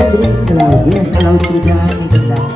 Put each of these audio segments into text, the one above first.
and drinks allowed. Yes, allowed po dyan. May tindahan.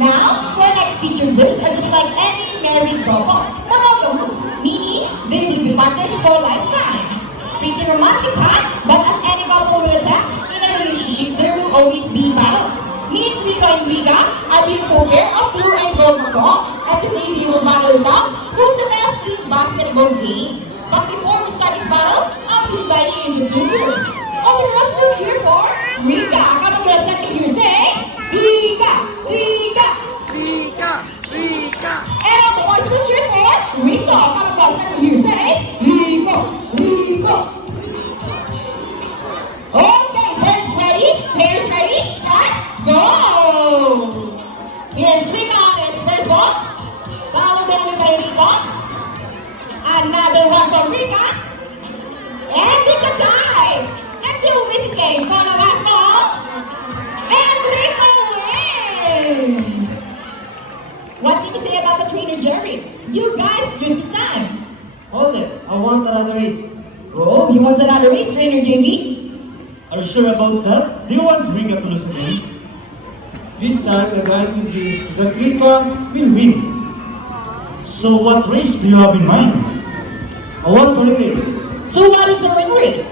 Now, for next featured groups are just like any married couple. Monogamous, meaning they will be partners for lifetime. Pretty romantic, huh? But as any couple will attest, in a relationship there will always be battles. Meet Rika and Rika are being co-pair of blue and gold Mako. And today they will battle it out who's the best sweet basketball game. But before we start this battle, I'll be inviting you into two groups. All the girls will cheer for Rika. Come on, let's let me hear say Rika, Rika, Rika, Rika. and all the boys will cheer for Rika. Come on, let's let me hear say Rika, Rika. Okay, players ready? Players ready? Start, go! Here's Rika on his first one. Followed then by Rika. Another one for Rika. And it's a tie. Let's see who wins this game. For the last ball. And Rika wins. What can you say about the trainer, Jerry? You guys, this is time. Hold it, I want another race. Oh, you want another race, trainer JV? Are you sure about that? Do you want Rika to lose again? This time I guarantee that Rika will win. So what race do you have in mind? I want to race. So what is the ring race?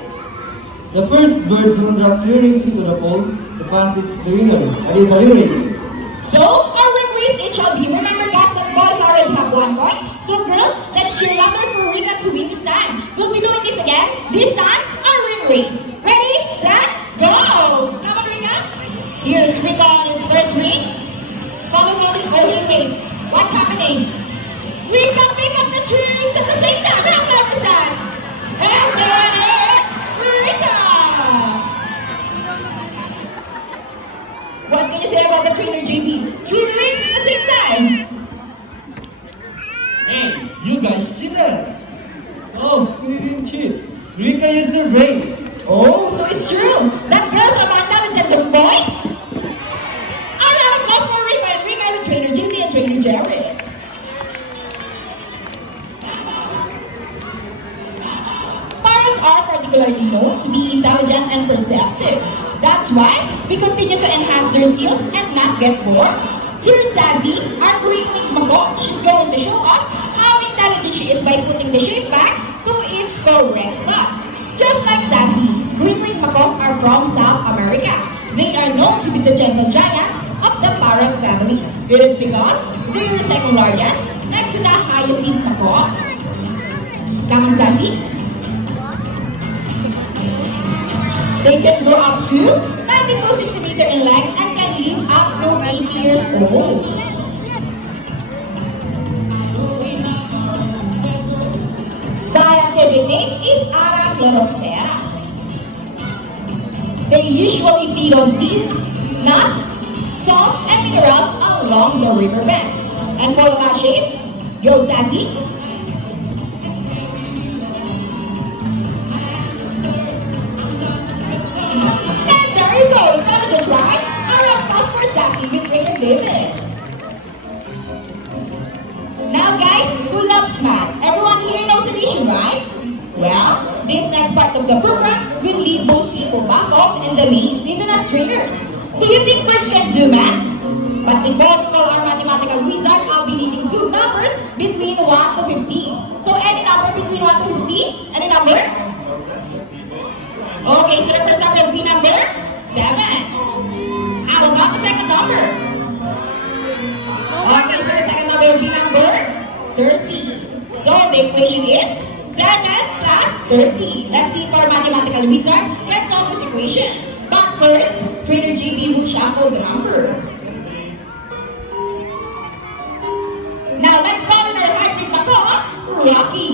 The first bird to drop 3 rings into the pole, the pass is the winner. That is a race. So, our ring race it shall be. Remember guys that boys already have 1 point. So girls, let's cheer louder for Rika to win this time. We'll be doing this again. This time, our ring race. Ready, set, go! Come on, Rika. Here's Rika on his first ring. Follow, wait. What's happening? Rika pick up the 3 rings at the same time. How about that? And there it is, Rika! What can you say about the trainer, JP? 3 rings at the same time. Hey, you guys cheated! Oh, we didn't cheat. Rika is the ring. Oh, so it's true that girls are more talented than boys? A lot of applause for Rika and the trainer, JP and trainer Jerry. Parents are particularly known to be intelligent and perceptive. That's why we continue to enhance their skills and not get bored. Here's Sassy, our great meat Mako. She's going to show us how intelligent she is by putting the shape back to its correct spot. Just like Sassy, green-winged Makos are from South America. They are known to be the gentle giants of the parrot family. It is because they are second largest next to the hyacinth Makos. Come on, Sassy. They can grow up to 92 centimeters in length and can live up to 8 years old. Scientific name is Arachleroptera. They usually feed on seeds, nuts, salts, and minerals along the river banks. And for the last shape, go Sassy. And there you go, intelligent, right? A round of applause for Sassy with Raymond David. Now guys, who loves math? Everyone here knows addition, right? Well, this next part of the program will leave most people baffled and amazed even as trainers. Do you think birds can do math? But before we call our mathematical wizard, I'll be needing two numbers between 1 to 50. So any number between 1 to 50? Any number? Okay, so the first number will be number 7. How about the second number? Okay, so the second number will be number 30. So the equation is 7 plus 30. Let's see if our mathematical wizard can solve this equation. But first, Trainer JB will shuffle the number. Now let's call in our hybrid bako, Rocky.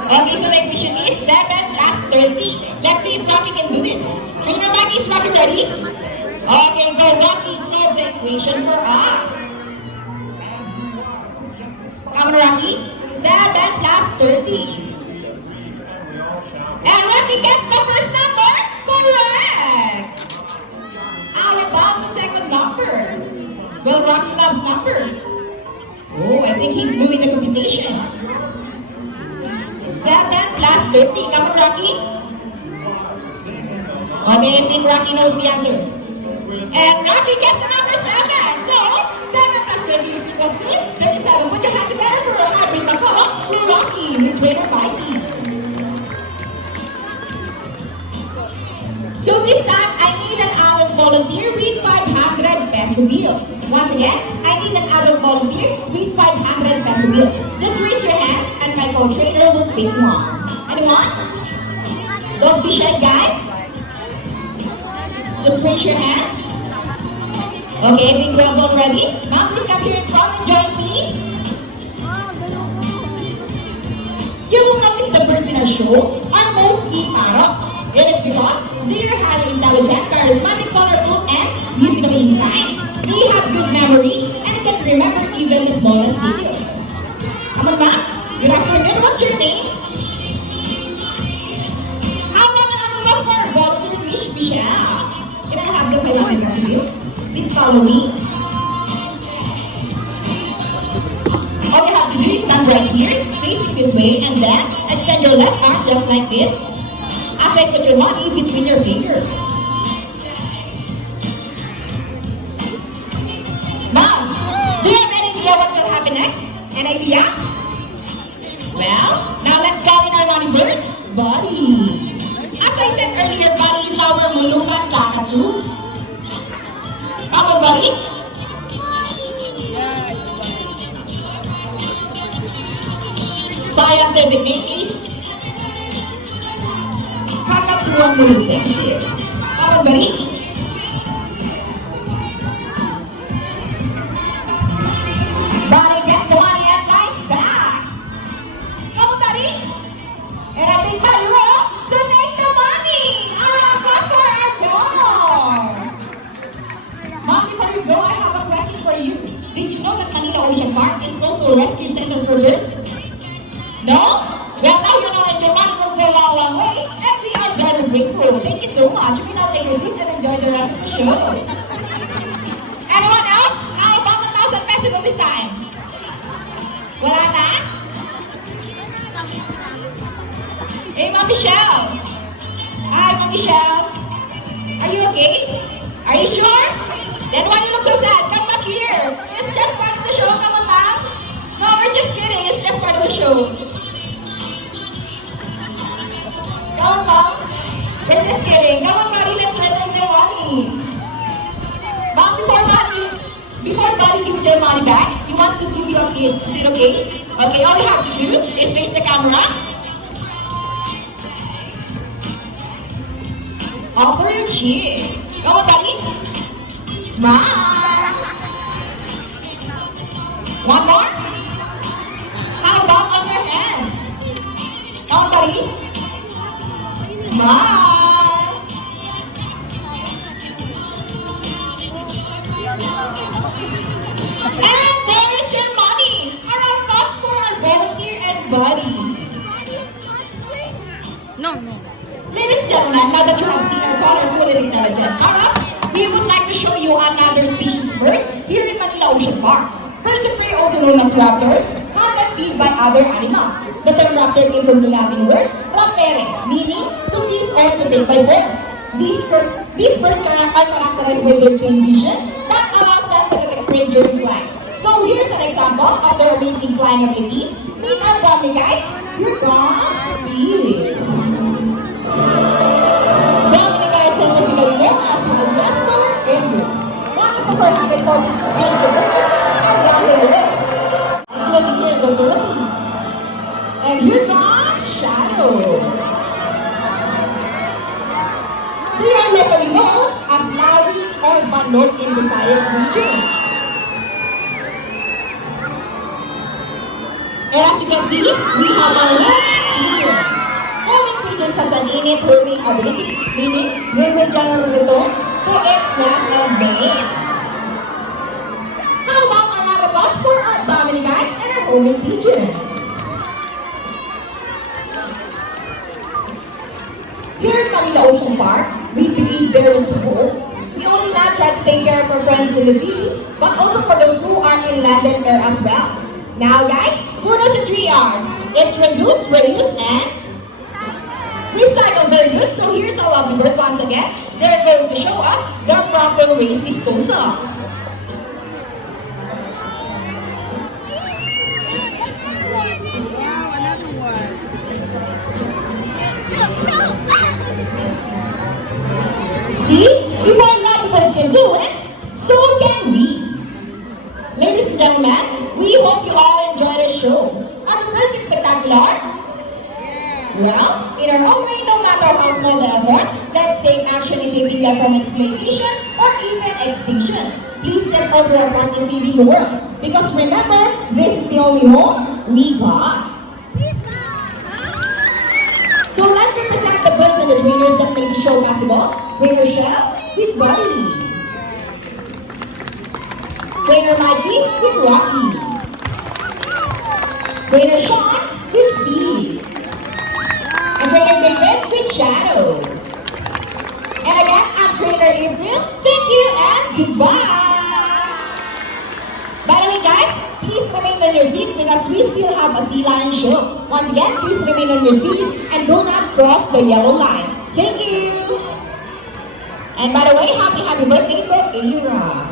Okay, so the equation is 7 plus 30. Let's see if Rocky can do this. Trainer Rocky, is Rocky ready? Okay, go Rocky, solve the equation for us. Come Rocky, 7 plus 30. And Rocky gets the first number correct. How about the second number? Well, Rocky loves numbers. Oh, I think he's doing the computation. 7 plus 30. Come on, Rocky. Okay, I think Rocky knows the answer. And Rocky gets the number 7. So, 7 plus 30 is equal to 37. Put your hands together for a hybrid bako for Rocky with Trainer Mikey. So this time, I need an adult volunteer with 500 peso bill. Once again, I need an adult volunteer with 500 peso bill. Just raise your hands and my co-trainer will pick one. Anyone? Don't be shy, guys. Just raise your hands. Okay, I think we're all ready. Mom, please come here in front and join me. You will notice the birds in our show are mostly parrots. It is because they are highly intelligent, charismatic, colorful, and musically inclined. They have good memory and can remember even the smallest details. Come on, Ma'am. Good afternoon. What's your name? How about an applause for our volunteer, Miss Michelle? Can I have the 500 peso bill? Please follow me. All you have to do is stand right here, facing this way, and then extend your left arm just like this. As I put your money between your fingers. Mom, do you have any idea what will happen next? An idea? Well, now let's call in our money bird, Buddy. As I said earlier, Buddy is our Mulukan Kakatu. Come on, Buddy. Scientific name is Kakatuan Mulusensis. Come on, Buddy. Buddy, get the money and nice back. Come on, Buddy. And I think that you will donate the money. Our applause for our donor. Mom, before you go, I have a question for you. Did you know that Manila Ocean Park is also a rescue center for birds? No? Well, now you know that your money will go a long way, and we are very grateful. Thank you so much. You can now take your seat and enjoy the rest of the show. Anyone else? How about 1,000 pesos this time? Wala na? Hey, Ma'am Michelle. Hi, Ma'am Michelle. Are you okay? Are you sure? Then why you look so sad? Come back here. It's just part of the show. Come on, Ma'am. No, we're just kidding. It's just part of the show. Come on, Mom. We're just kidding. Come on, Buddy. Let's return the money. Mom, before Buddy gives your money back, he wants to give you a kiss. Is it okay? Okay, all you have to do is face the camera. Offer your cheek. Come on, Buddy. Smile. One more. How about on your hands? Come on, Buddy. extremely intelligent parrots, we would like to show you another species of bird here in Manila Ocean Park. Birds of prey, also known as raptors, hunt and feed by other animals. The term raptor came from the Latin word rapere, meaning to seize or to take by force. These birds are characterized by their keen vision that allows them to detect prey during flight. So here's an example of their amazing flying ability. Meet our dummy guys. Here comes Speed. Dummy guys are typically known as Malastor and Goose. One of the 400 tortoise species of bird and around the world, including here in the Philippines. And here comes Shadow. They are locally known as Lawi or Balot in Visayas region. And as you can see, we have our homing pigeons. Homing pigeons has an innate homing ability, meaning they will generally return to its nest and mate. How about a round of applause for our family guys and our homing pigeons? Here in Manila Ocean Park, we believe there is hope. We only not try to take care of our friends in the city, but also for those who are in land and air as well. Now guys, who knows the 3 R's? It's reduce, reuse, and recycle. Very good. So here's our lovely bird once again. They're going to show us their proper waste disposal. Wow, another one. See? If our lovely birds can do it, so can we. Ladies and gentlemen, we hope you all enjoy the show. Are the birds spectacular? Well, in our own way, no matter how small the effort, let's take action in saving them from exploitation or even extinction. Please let's all do our part in saving the world. Because remember, this is the only home we got. So let's represent the birds and the trainers that make the show possible. Trainer Shell with Buddy. Trainer Mikey with Rocky. Trainer Sean with Speed. And Trainer David with Shadow. And again, I'm Trainer April. Thank you and goodbye. By the way guys, please remain on your seat because we still have a sea lion show. Once again, please remain on your seat and do not cross the yellow line. Thank you. And by the way, happy birthday to Aaron.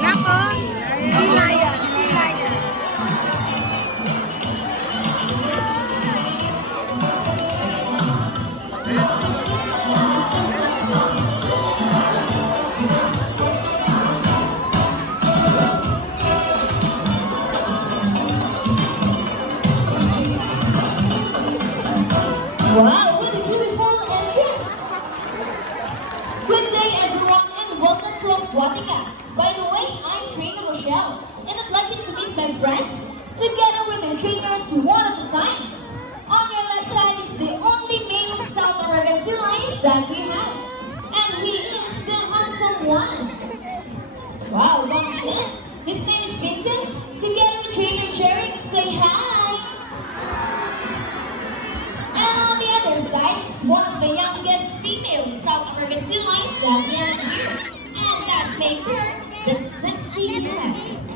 Nako, lion, lion. Wow, what a beautiful entrance! Good day everyone and welcome to Aquatica. By the way, I'm Trainer Rochelle and I'd like you to meet my friends together with their trainers one at a time. On your left side is the only male South American sea lion that we have. And he is the handsome one. Wow, that's it. His name is Vincent. Together with Trainer Jerry, say hi. And on the other side is one of the youngest female South American sea lions that we have here. And that's make her the sexy lens.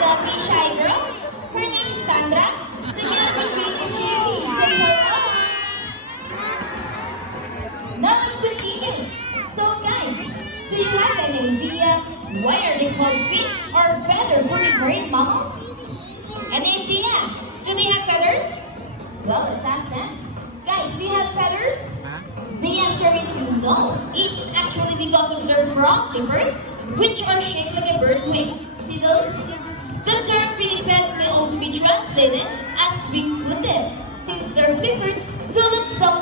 Don't be shy girl. Her name is Sandra. Together with Trainer Jerry, say hello. Now let's continue. So guys, do you have any idea why are they called feet or feather-footed marine mammals? Any idea? Do they have feathers? Well, let's ask them. Guys, do you have feathers? The answer is no. It's actually because of their front flippers, which are shaped like a bird's wing. See those? The term pinnipeds may also be translated as wing-footed, since their flippers do look somewhat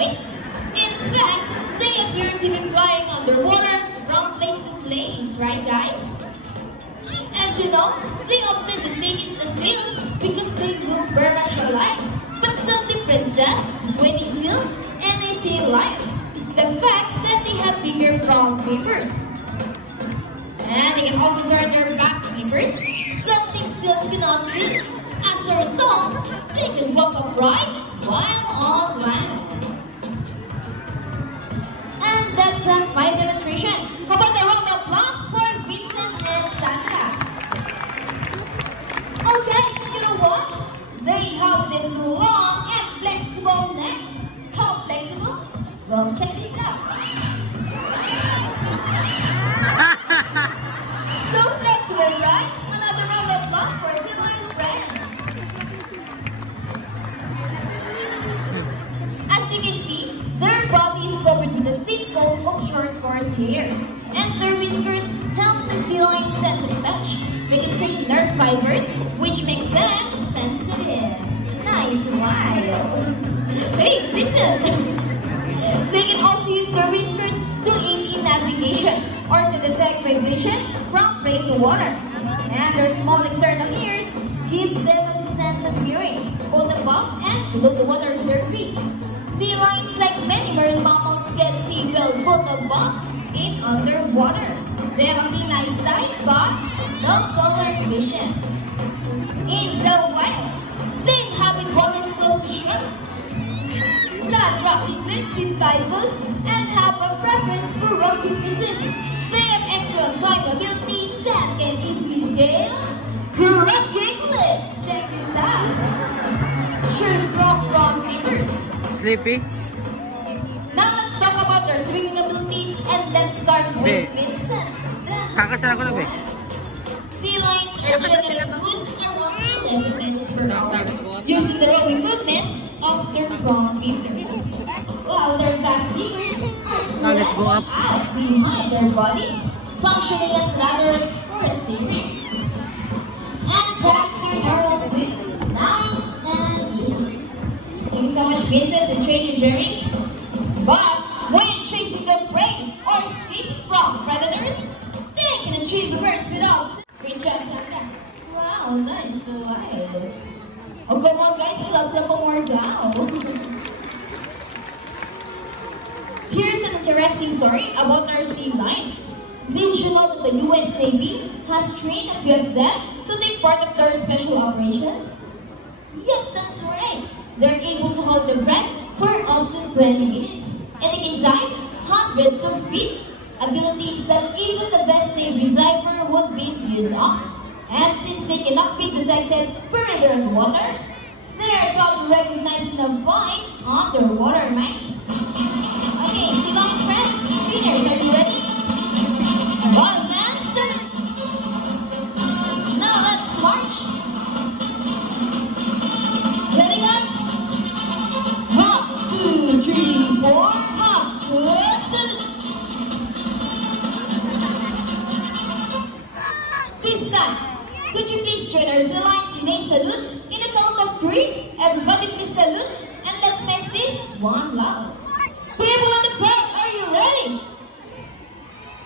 wings. In fact, they appear to be flying underwater from place to place, right guys? And you know, they often mistake it as seals because they look very much alike. But some differences between a seal and a sea lion is the fact that they have bigger front flippers. And they can also turn their back flippers, something seals cannot do. As a result, they can walk upright while on land. And that's my demonstration. How about the round of applause for Vincent and Sandra? Okay, so you know what? They have this long and flexible neck. How flexible? Well, check this out. So flexible, right? Another round of applause for sibling friends. As you can see, their body is covered with a thick coat of short coarse hair, and their whiskers help the sea lion sense and touch. They can create nerve fibers, which make them sensitive. Nice smile. Hey, listen! They can also use their whiskers to aid in navigation or to detect vibration from prey to water. And their small external ears give them a good sense of hearing, both above and below the water surface. Sea lions, like many marine mammals, can see well both above and underwater. They have a keen eyesight but no color vision. In the wild, they inhabit waters close to shores, flat rocky cliffs with pebbles, and have a preference for rocky beaches. They have excellent climbing abilities that can easily scale rocky cliffs. Check this out. Sure, front fingers. Sleepy? Now let's talk about their swimming abilities and let's start with Vincent. Saan ka sila ko na, be? Sea lions are generally cruise around 11 minutes per hour using the rowing movements of their front flippers, while their back flippers are Now let's go up. out behind their bodies, functioning as rudders for steering. And that's their normal swim. Nice and easy. Thank you so much, Vincent and Tracy Jerry. But when chasing the prey or escaping from predators, they can achieve the burst without. Great job, Sandra. Wow, nice, so wild. Oh, come on, guys, love them more down. Here's an interesting story about our sea lions. Did you know that the U.S. Navy has trained a few of them to take part of their special operations? Yes, that's right. They're able to hold their breath for up to 20 minutes. And they can dive hundreds of feet. Abilities that even the best Navy diver would be used on. And since they cannot be detected further in water, they are taught to recognize and avoid underwater mines. Okay, Silong friends, winners, are you ready? One man, seven. Now let's march. Ready, guys? Hop, 2, 3, 4, hop, 2, 7. This time, could you please join our sea lions in a salute? In a count of 3, everybody please salute, and let's make this one loud. People on the crowd, are you ready?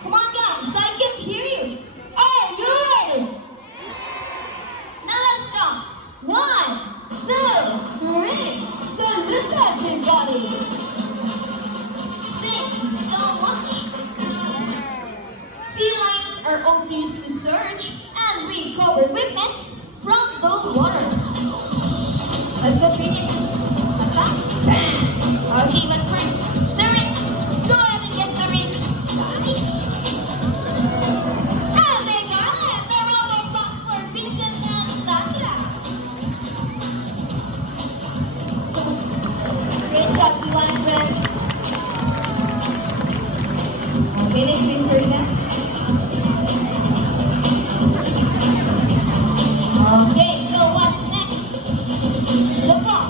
Come on guys, I can hear you. Are you ready? Now let's go. 1, 2, 3. Salute everybody. Thank you so much. Sea lions are also used to search and recover weapons from the water. Let's go, trainers. What's up? Okay, let's first. The rings. Go ahead and get the rings, guys. And they got it. The round of applause for Vincent and Sandra. Great job, sea lion friends. Okay, next thing for them. Okay, so what's next? The ball.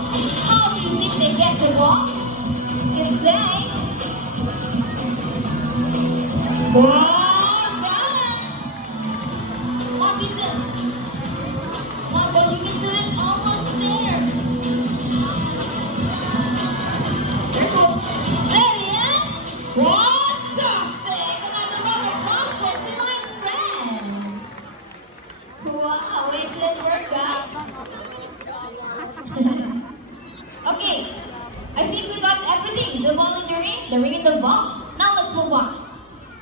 they're ringing the bell. Now let's move on.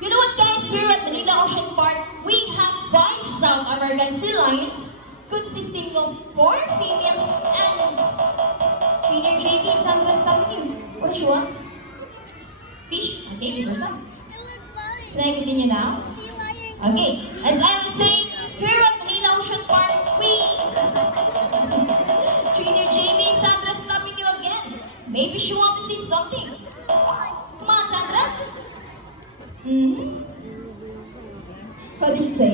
You know what, guys? Here at Manila Ocean Park, we have 5 South American sea lions consisting of 4 females and trainer JD. Sandra, stop you. What she wants? Fish? Okay, give her some. Can I continue now? Okay, as I was saying, here at Manila Ocean Park, we... Trainer JB, Sandra's stopping you again. Maybe she wants to see something. Come on, Sandra. What did you say?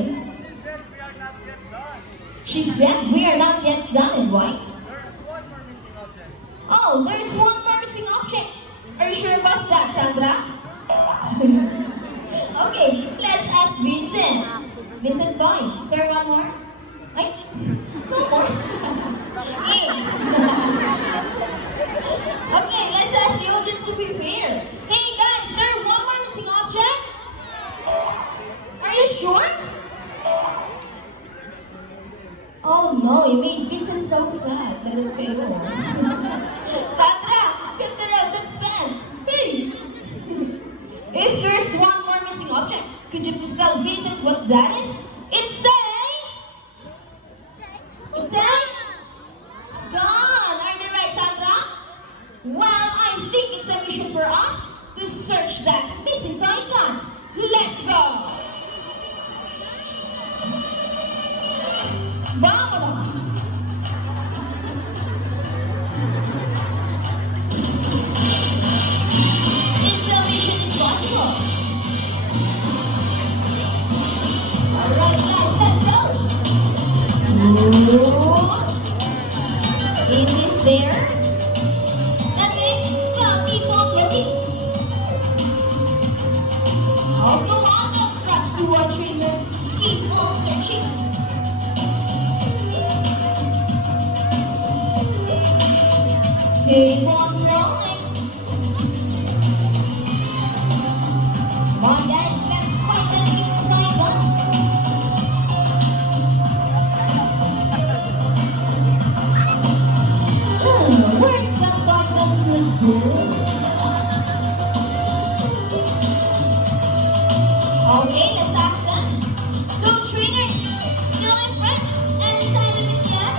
She said we are not yet done, and why? Oh, there's one more missing object. Are you sure about that, Sandra? Okay, let's ask Vincent. Vincent boy, sir, one more? Like, no more? Okay. Okay, let's ask you just to be fair. Hey guys, sir, one more missing object? Are you sure? Oh no, you made Vincent so sad. Let it go. Sandra, get the road, that's bad. Hey! If there's one more missing object, could you please tell Vincent what that is? It's a gun! Are you right, Sandra? Well, I think it's a mission for us to search that missing toy gun. Let's go! Vámonos! It's a mission impossible! Alright guys, let's go! Is it there? Nothing? Well, keep on looking. Oh, go on, don't scratch the word trainers. Keep on searching. Keep on rolling. Come on, guys, let's find that missing toy gun. Where's that toy gun? Okay, let's ask them. So, trainers, still impressed? Any sign of it yet?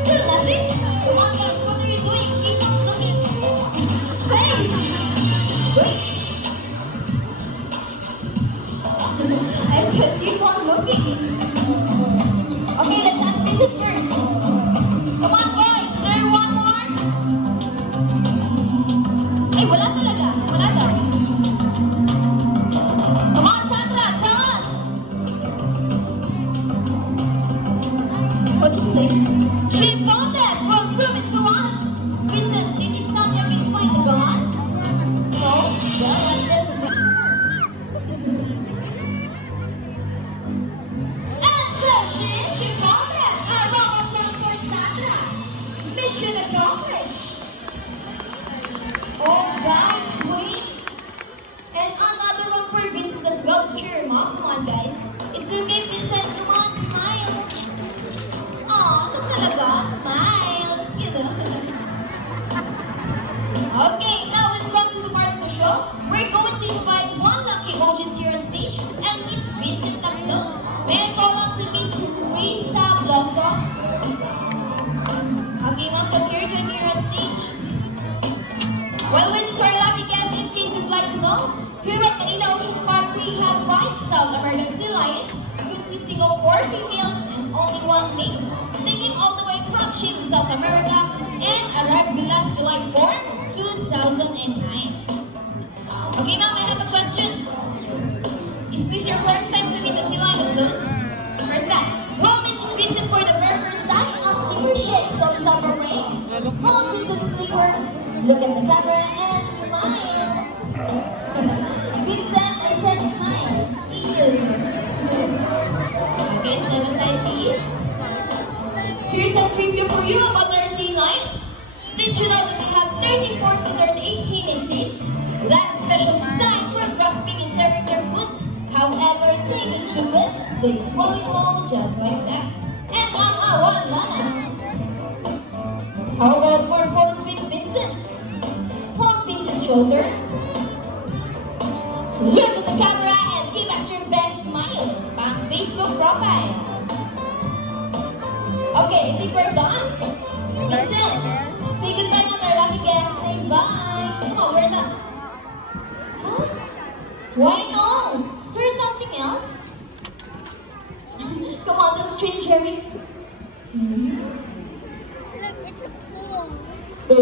Still nothing? Come on, guys, what are you doing? Keep on looking. Hey! Wait. I said keep on looking. Okay, let's ask Vincent first. Come on, boys. There one more? Ay, wala talaga. Wala daw. Come on, Sandra, tell us. What did you say? She found it. Well, prove it to us. Vincent, did it Sandra can find the gun? No. Well, I just wait for her. And there she is. She found it. A round of applause for Sandra. Mission accomplished. Oh, guys, wait. And another one for Vincent as well to cheer him up. Come on, guys. It's okay, Vincent. Come on, smile. Aw, so talaga. Smile. You know. Okay, now we've come to the part of the show. We're going to invite one lucky audience here on stage and meet Vincent up close. May I call out to Miss Risa Blossom? Okay, ma'am, come here, join me here on stage. Well, with our lucky guest, in case you'd like to know, here at Manila Ocean Park, we have 5 South American sea lions, consisting of 4 females and only 1 male, taking all the way from Chile, South America, and arrived last July 4, 2009. Okay, ma'am, I have a question. Is this your first time to meet the sea lion of those? First time. Well, Miss Vincent for the very first time, after shakes of summer rain. Hold Vincent's finger, look at the camera, and smile. Vincent, I said smile. Okay, step aside, please. Here's a preview for you about our sea lions. Did you know that we have 34 to 38 hidden teeth? That's special design for grasping and tearing their food. However, they can chew it, they swallow just like that. And one. How about for full speed Vincent? Full Vincent shoulder. Look at the camera and give us your best smile. Pang Facebook profile. Okay, I think we're done. Vincent, say goodbye to our lucky guest. Say bye. Come on, we're done. Huh? Why no? Is there something else? Come on, let's change, Jerry. Look, it's a pool. I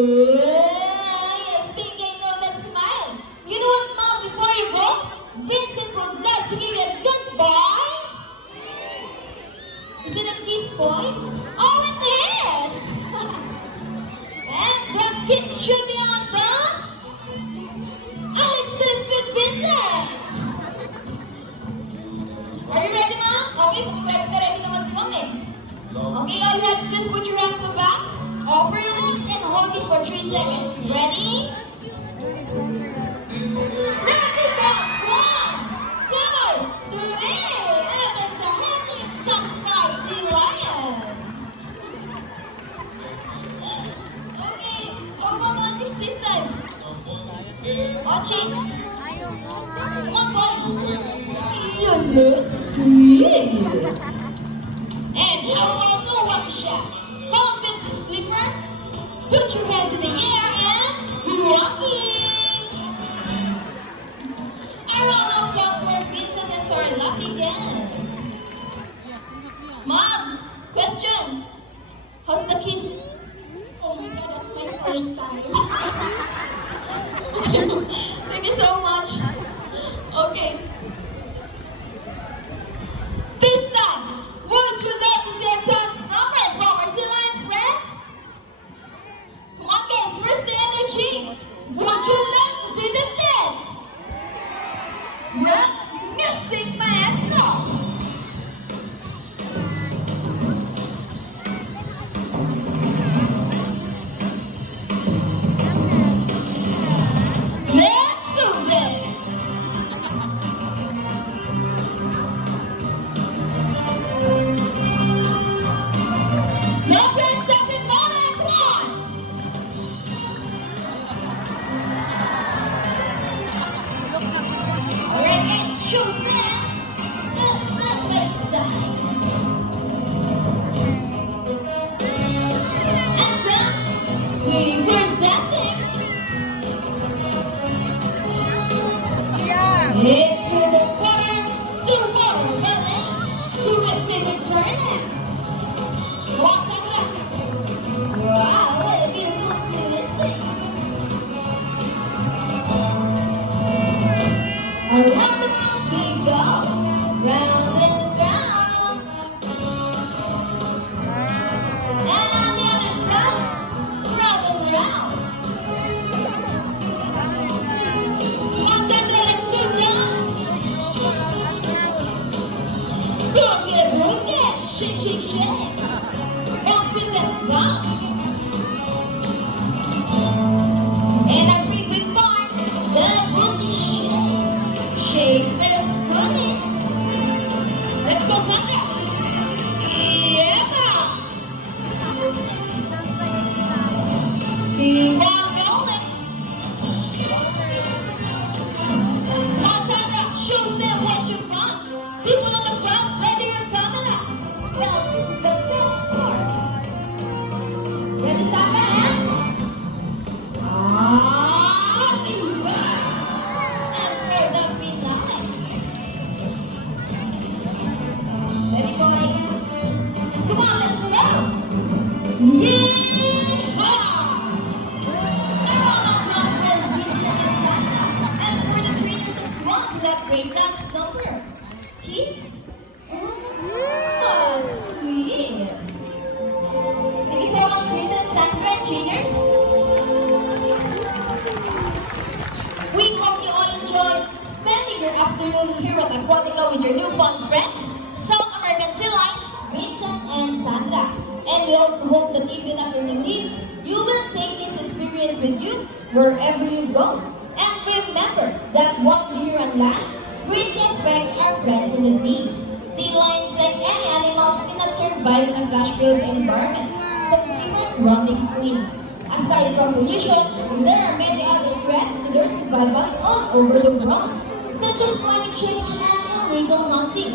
think I know that smile. You know what, Mom? Before you go, Vincent would like to give you a goodbye. Is it a kiss, boy? Oh, it is! And the kids should be on the Alexis with Vincent. Are you ready, Mom? Okay, ready naman si Mom eh. Okay, all right, just put your hands on back. Open your legs and hold it for 3 seconds. Ready? Let me go! 1, 2, 3. And there's a happy and satisfied sea lion. Okay, how about Alex this time? Watching. Ayaw mo nga. Come on, boy. You're no sweet. And how about the water shot? Hold Vincent's slipper. Put your hands in the air and walking. A round of applause for Vincent and our lucky guests. Mom, question. How's the kiss? Oh my God, that's my first time. Thank you so much. Okay. This time, would you like to say God's number from our Sea Lion friends? Come on, guys, where's the energy? Would you like to see them dance? Well, music maestro. Let's move it. Number 7, Mona, come on. All right, guys, show them the subway side. And then we were dancing. Yeah. Into the water, really. Twisting and turning. Wow, Sandra. Wow, what a beautiful twisting. Around the world we go, round and round. And on the other side, round and round. Come on, Sandra, let's go down. Boogie, boogie, shake, shake, shake. Bounce and bounce. And a free big bar, the boogie shake. Shake this booty. Let's go, Sandra. Yeah. Keep on going. Come on, Sandra, show them what you got. People on the crowd, ready your camera. Well, this is the best part. Ready, Sandra? Arriba! And for the finale. Steady, boy. Come on, let's go. Yeehaw! And all of us will be and for the trainers as well, that great dance number. Kiss. So sweet. Thank you so much, Vincent, Sandra, and trainers. We hope you all enjoyed spending your afternoon here at Aquatica with your newfound friends, South American Sea Lions, Vincent and Sandra. And we also hope that even after you leave, you will take this experience with you wherever you go. And remember that what we hear on land greatly affects our friends in the sea. Sea lions, like any animals, cannot survive in a flash-filled environment, so consumers surroundings clean. Aside from pollution, there are many other threats to their survival all over the world, such as climate change and illegal hunting.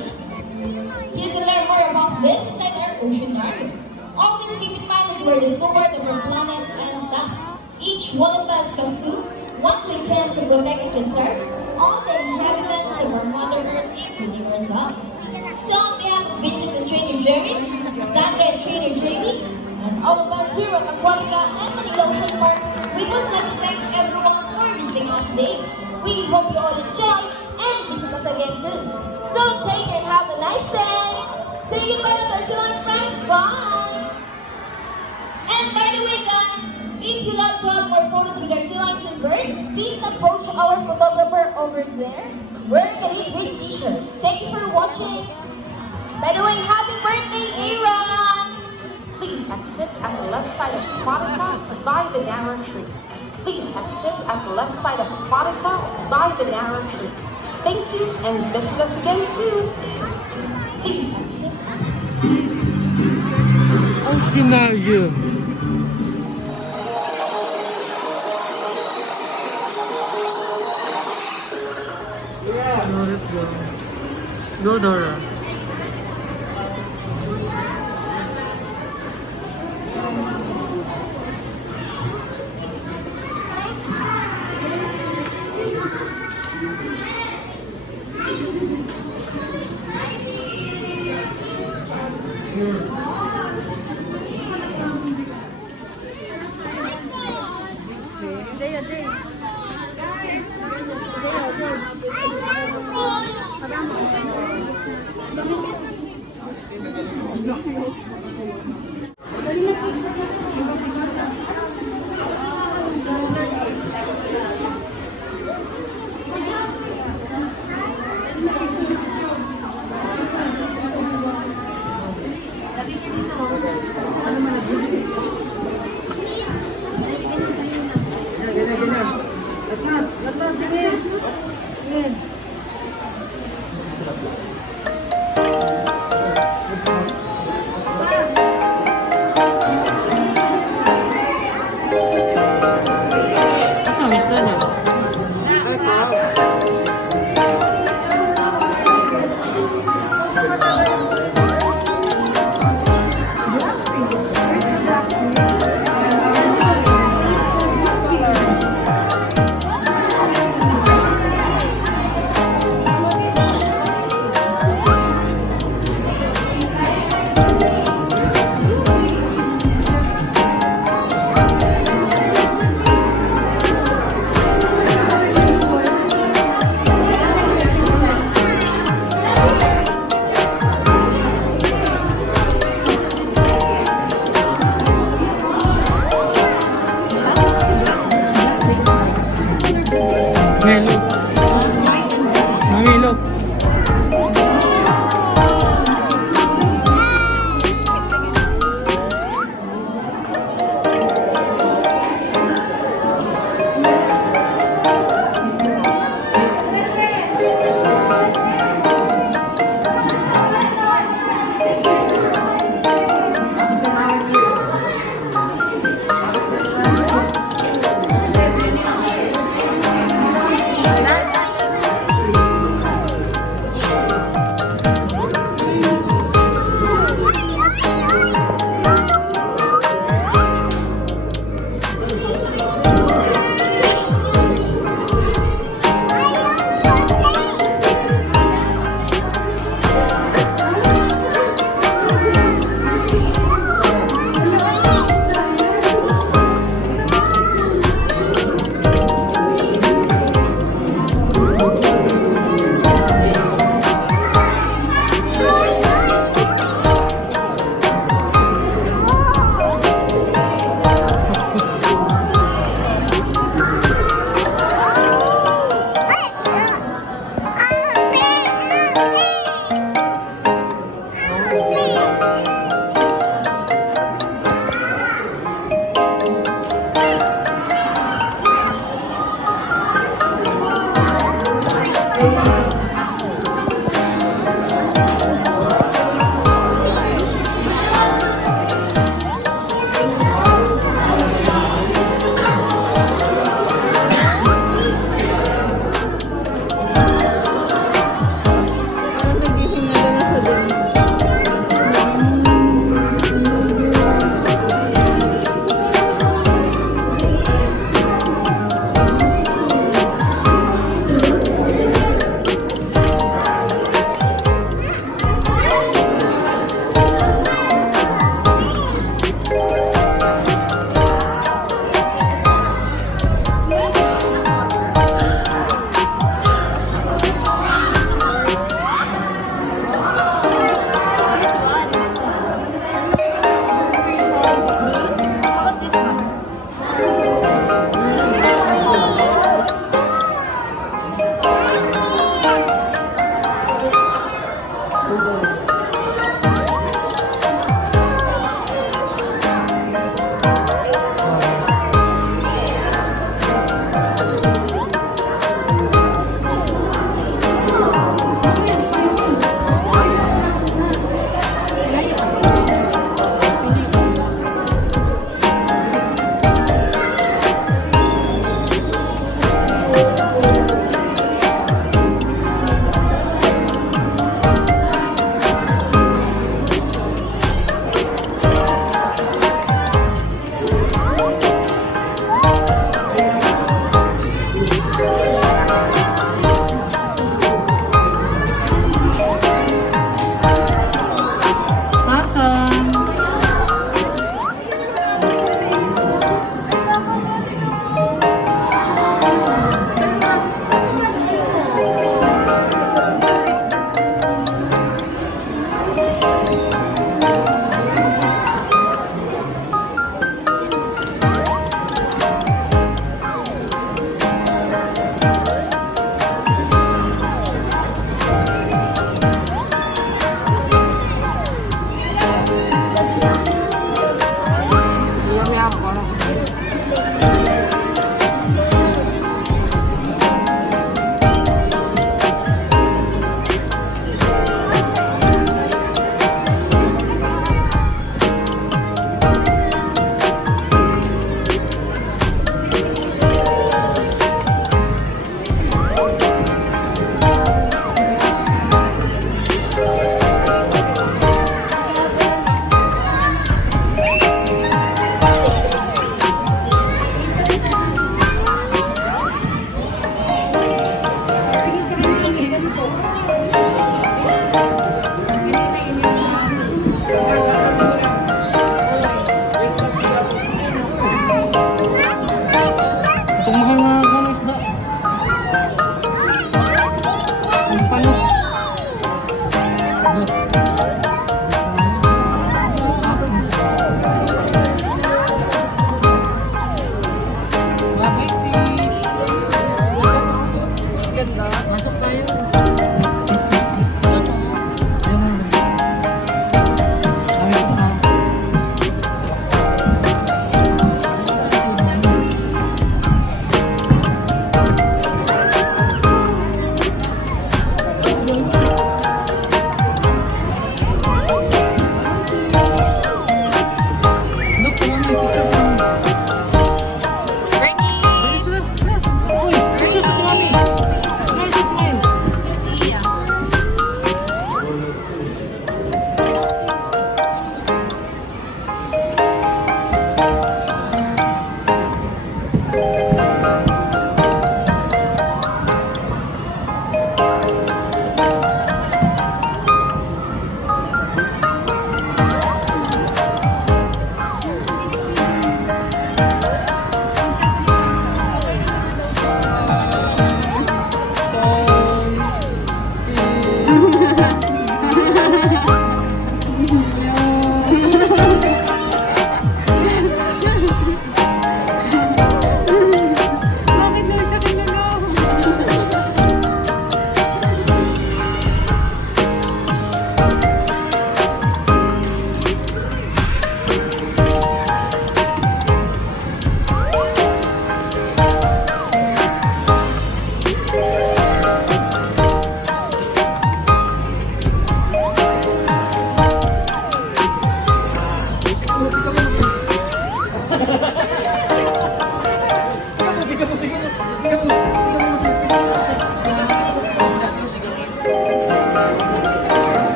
Here to learn more about this inside our ocean garden. Always keep in mind that we are the steward of our planet and thus each one of us has to what we can to protect and conserve all the inhabitants of our Mother Earth, including ourselves. So on behalf of Vincent and Trainer Jerry, Sandra and Trainer Jamie, and all of us here at Aquatica and Manila Ocean Park, we would like to thank everyone for visiting us today. We hope you all enjoy and visit us again soon. So take care and have a nice day. Say goodbye to our Silang friends. Bye. And by the way, guys, if you love to have more photos with our Silans and birds, please approach our photographer over there wearing a Lead t-shirt. Thank you for watching. By the way, happy birthday, Aaron! Please exit at the left side of Aquatica by the narrow tree. Please exit at the left side of Aquatica by the narrow tree. Thank you and visit us again soon. Please exit. Ang sinayang. No, let's go. Go, Dora.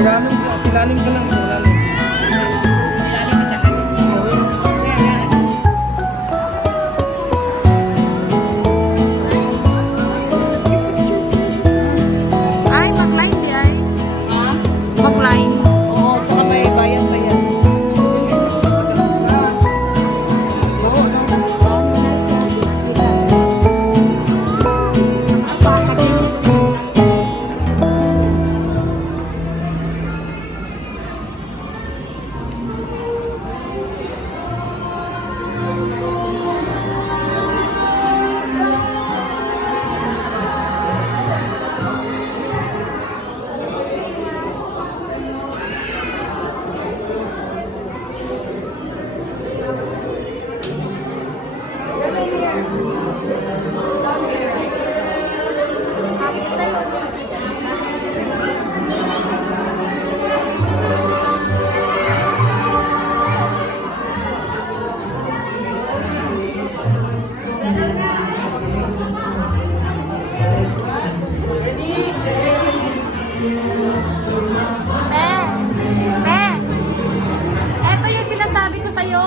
Silalim ka lang. Silalim. Ay, mag-line di ay. Mag-line. Oo, tsaka may bayan pa yan. Eto yung sinasabi ko sa'yo.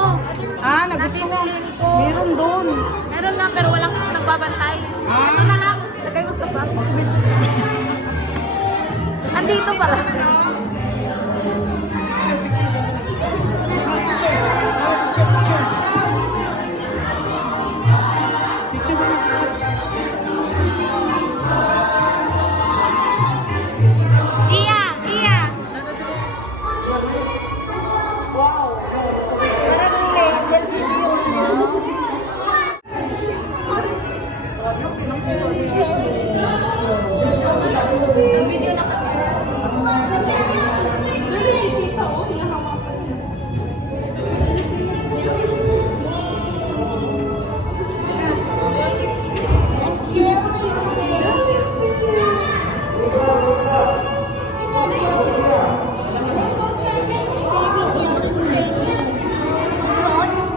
Ah, nagusto mo. Napipiliin ko. Meron doon. Meron nga pero walang nagbabantay. Ito na lang. Lagay mo sa box. Andito pala. Iya, iya. Parang Mel video ano.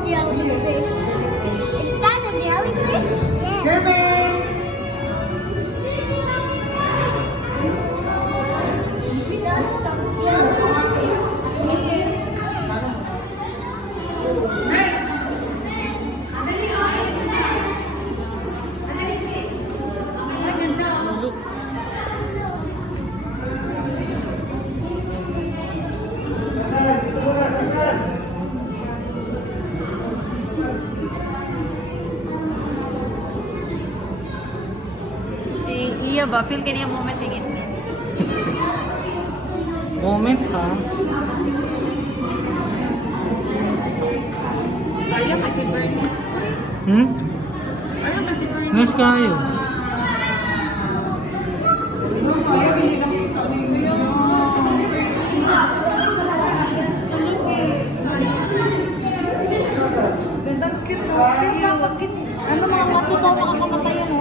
Jellyfish. Is that a jellyfish? Yes. That's some jellyfish. Si Iya ba? Feel ka niya moment tingin niya. Moment ha? Sayang kasi Bernice. Hmm? Sayang kasi Bernice. Nice kayo. Gandang cute no. Pero bakit ano mga matikaw nakakamatay ano?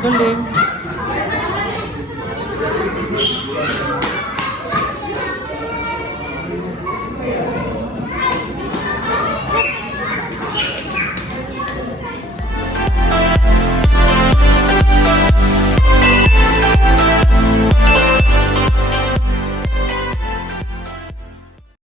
Galing.